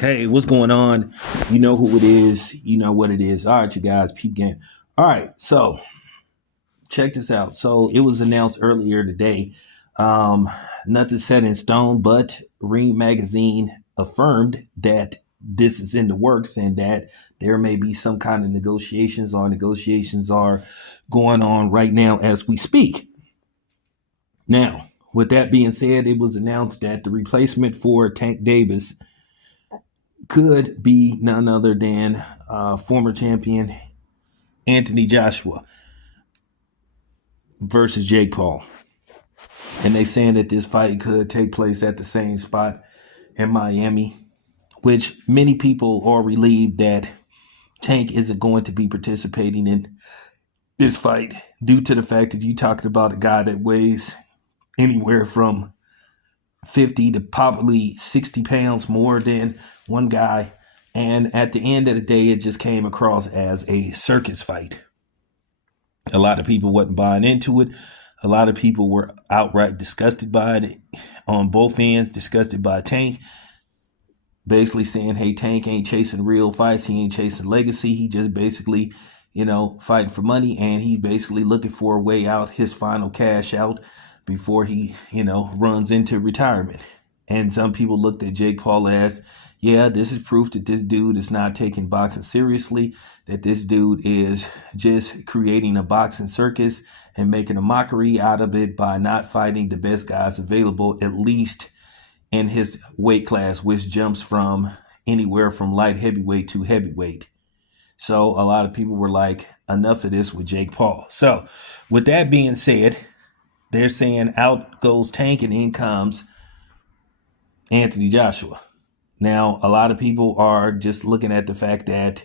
Hey, what's going on? You know who it is. You know what it is. All right, you guys, peep game. All right, so check this out. So it was announced earlier today. Um, Nothing set in stone, but Ring Magazine affirmed that this is in the works and that there may be some kind of negotiations are going on right now as we speak. Now, with that being said, it was announced that the replacement for Tank Davis could be none other than former champion Anthony Joshua versus Jake Paul. And they saying that this fight could take place at the same spot in Miami, which many people are relieved that Tank isn't going to be participating in this fight due to the fact that you talking about a guy that weighs anywhere from 50 to probably 60 pounds more than one guy. And at the end of the day, it just came across as a circus fight. A lot of people wasn't buying into it. A lot of people were outright disgusted by it on both ends, disgusted by Tank, basically saying, hey, Tank ain't chasing real fights. He ain't chasing legacy. He just basically, fighting for money. And he basically looking for a way out, his final cash out before he, runs into retirement. And some people looked at Jake Paul as, yeah, this is proof that this dude is not taking boxing seriously, that this dude is just creating a boxing circus and making a mockery out of it by not fighting the best guys available, at least in his weight class, which jumps from anywhere from light heavyweight to heavyweight. So a lot of people were like, enough of this with Jake Paul. So with that being said, they're saying out goes Tank and in comes Anthony Joshua. Now, a lot of people are just looking at the fact that,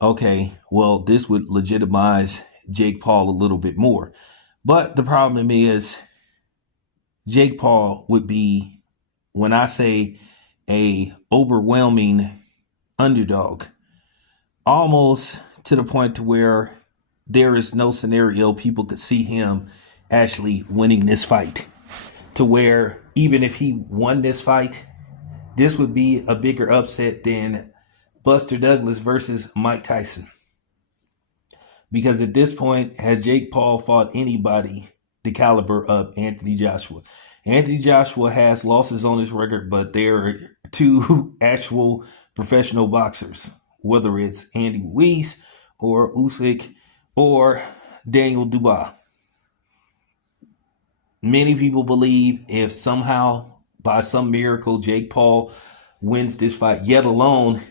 okay, well, this would legitimize Jake Paul a little bit more. But the problem is Jake Paul would be, when I say a overwhelming underdog, almost to the point to where there is no scenario people could see him actually winning this fight, to where even if he won this fight, this would be a bigger upset than Buster Douglas versus Mike Tyson. Because at this point, has Jake Paul fought anybody the caliber of Anthony Joshua? Anthony Joshua has losses on his record, but there are two actual professional boxers, whether it's Andy Ruiz or Usyk or Daniel Dubois. Many people believe if somehow, by some miracle, Jake Paul wins this fight, yet alone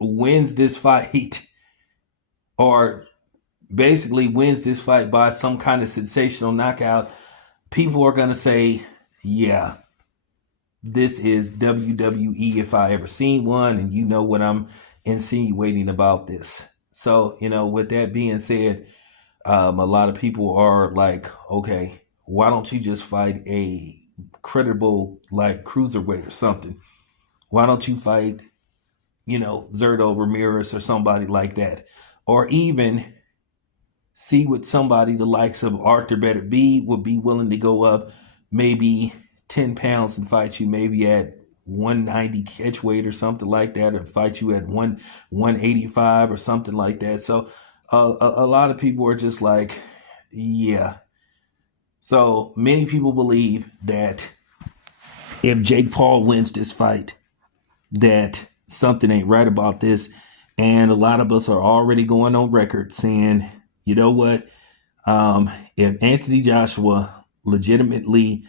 wins this fight, or basically wins this fight by some kind of sensational knockout, people are going to say, yeah, this is WWE if I ever seen one, and you know what I'm insinuating about this. So, with that being said, a lot of people are like, okay, why don't you just fight a credible like cruiserweight or something? Why don't you fight, Zerto Ramirez or somebody like that? Or even see what somebody the likes of Arthur Better B would be willing to go up maybe 10 pounds and fight you maybe at 190 catch weight or something like that, or fight you at 185 or something like that. So a lot of people are just like, yeah. So many people believe that if Jake Paul wins this fight, that something ain't right about this. And a lot of us are already going on record saying, you know what? If Anthony Joshua legitimately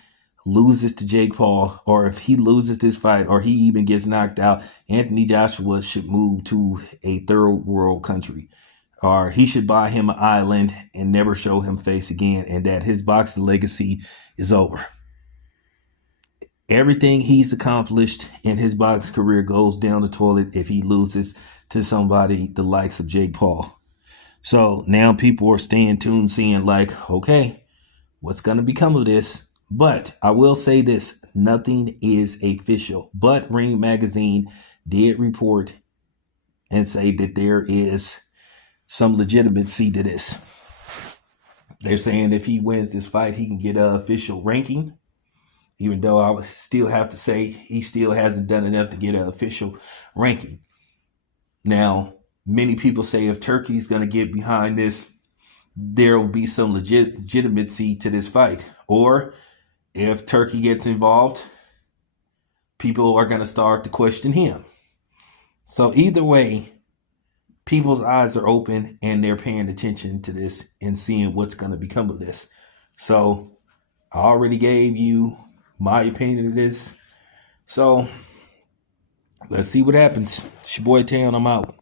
loses to Jake Paul, or if he loses this fight, or he even gets knocked out, Anthony Joshua should move to a third world country, or he should buy him an island and never show him face again, and that his boxing legacy is over. Everything he's accomplished in his boxing career goes down the toilet if he loses to somebody the likes of Jake Paul. So now people are staying tuned, seeing like, okay, what's going to become of this? But I will say this, nothing is official. But Ring Magazine did report and say that there is some legitimacy to this. They're saying if he wins this fight, he can get an official ranking. even though I would still have to say he still hasn't done enough to get an official ranking. Now, many people say if Turkey's going to get behind this, there will be some legitimacy to this fight. Or if Turkey gets involved, people are going to start to question him. So either way, people's eyes are open and they're paying attention to this and seeing what's going to become of this. So I already gave you my opinion of this. So let's see what happens. It's your boy Tan. I'm out.